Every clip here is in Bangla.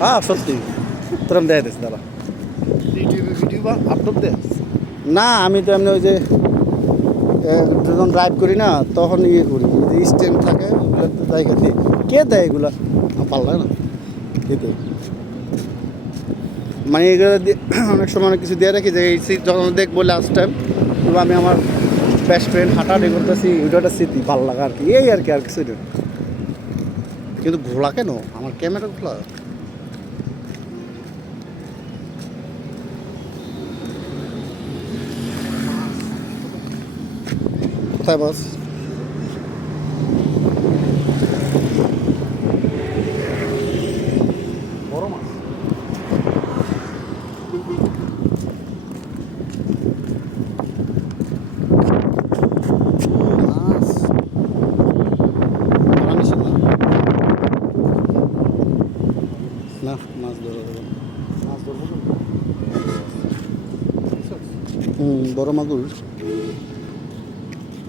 হ্যাঁ সত্যি তোর আমি দেখাই দিচ্ছি দাদা। ভিডিও বা আপলোড দেয়? না আমি তো এমনি ওই যে যখন ড্রাইভ করি না তখন ইয়ে করি, স্ট্যান্ড থাকে ওগুলো তো জায়গা দিই। কে দেয় এগুলো? আমার ভালো লাগে না কে দেয়, মানে এগুলো অনেক সময় অনেক কিছু দিয়ে রাখি যে এই যখন দেখবো লাস্ট টাইম আমি আমার বেস্ট ফ্রেন্ড হাঁটাহাঁটি করতেছি, ওইটা একটা স্মৃতি ভালো লাগা আর কি, এই আর কি, আর কিছু নেই। কিন্তু ঘোলা কেন আমার ক্যামেরা ঘোলা? কোথায় বস? বড় মাছ। মাছ ধরা নিষেধ না? না মাছ ধরা যাবে না। মাছ ধরবো বড় মাগুর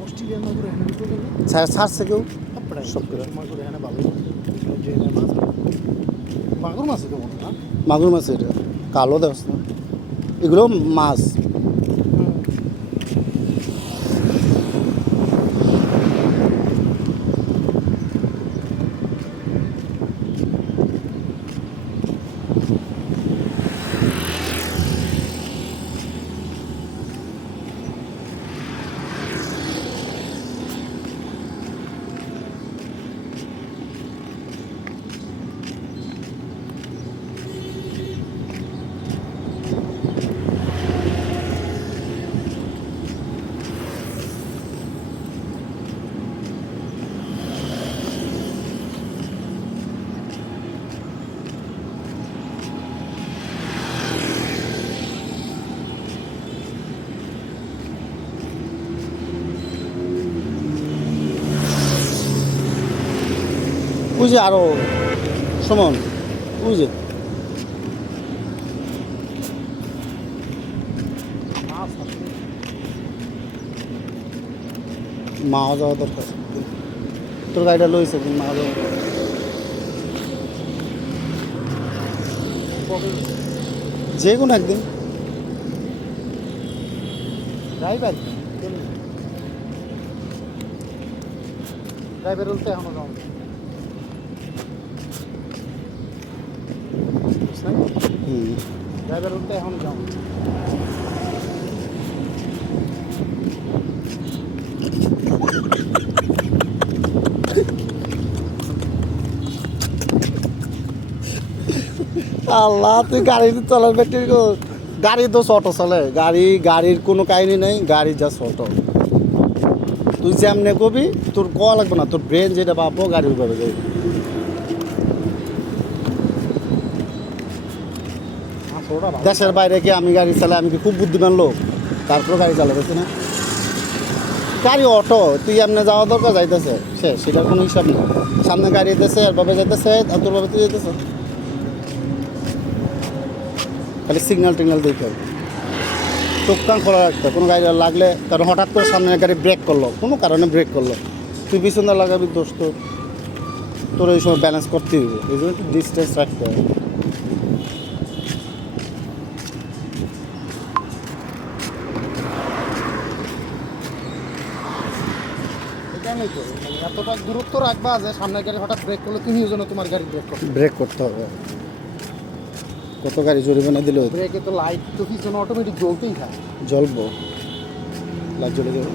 অস্ট্রেলিয়ার মাগুর এখানে বিক্রি করবে? ছাড়ছে কেউ প্রায় সব করে। মাগুর এখানে ভালো যে মাছ মাগুর মাছ দেবো না। মাগুর মাছ এটা কালো দেওয়া না, এগুলো মাছ। ওই যে আরো সমান ওই যে মাছ আসলে মাও যাওয়া দরকার, তোর গাড়িটা লইছে কিন্তু মা যাওয়া যে কোনো একদিন। ড্রাইভার ড্রাইভার বলতে এখনো যাও ড্রাইভার বলতে এখনো যাও আল্লাহ তুই গাড়ি চলার ব্যাটারি গাড়ি তো অটো চলে, গাড়ির কোনো কাহিনী নেই, গাড়ি জাস্ট অটো। তুই যেমনে কবি তোর কোয়া লাগবে না, তোর ব্রেন যেটা ভাববো গাড়ি ওইভাবে যাই। দেশের বাইরে কি আমি গাড়ি চালাই, আমি কি খুব বুদ্ধিমান লোক? তারপর গাড়ি চালাতেছে না, গাড়ি অটো, তুই এমনি যাওয়া দরকার যাইতেছে সে, সেটার কোনো হিসাব নেই। সামনে গাড়ি যেতেছে আর ভাবে যাইতেছে আর তোর ভাবে তুই যেতেছে, খালি সিগন্যাল টিগনাল দিতে হবে, চোখ কান খোলা রাখতে হবে। কোনো গাড়ি লাগলে, কারণ হঠাৎ করে সামনে গাড়ি ব্রেক করলো, কোনো কারণে ব্রেক করলো, তুই পিছনে লাগাবি দোষ, তোর ওই সময় ব্যালেন্স করতেই হবে, এই জন্য একটু ডিস্টেন্স রাখতে হবে। এটাই তো এতটা দূরত্ব রাখবা যে সামনের গাড়ি হঠাৎ ব্রেক করলে তুমিও যেন তোমার গাড়ি ব্রেক করতে হবে। কত গাড়ি জরিমানা দিল? ব্রেকে তো লাইট তো পিছনে অটোমেটিক জ্বলতেই থাকে। জ্বলবো, লাইট জ্বলে যাবে,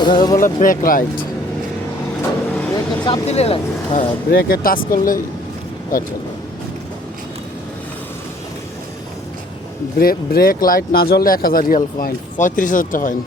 এটা বলে ব্রেক রাইট। ব্রেকে চাপ দিলে লাগে, হ্যাঁ ব্রেকে টাচ করলে আচ্ছা, ব্রেক লাইট না জ্বললে 1000 রিয়াল ফাইন, 35,000 টাকা ফাইন।